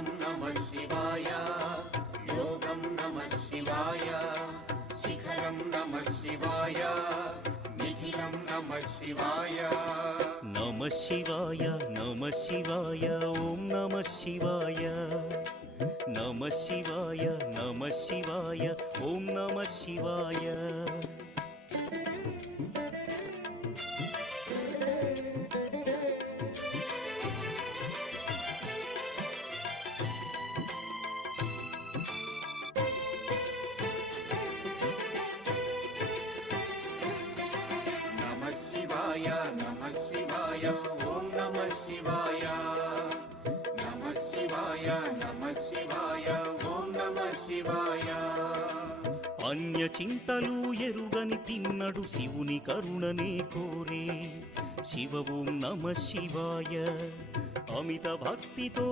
ध्यानं नमः शिवाय योगं नमः शिवाय शिखरं नमः शिवाय निखिलं नमः शिवाय नमः शिवाय नमः शिवाय ओम नमः शिवाय नमः शिवाय नमः शिवाय ओम नमः शिवाय नमः शिवाय ओम नमः शिवाय नमः शिवाय ओम नमः शिवाय अन्य చింతలు ఎరుగని తిన్నడు శివుని కరుణనే కోరే శివ ఓం నమః శివాయ అమిత భక్తితో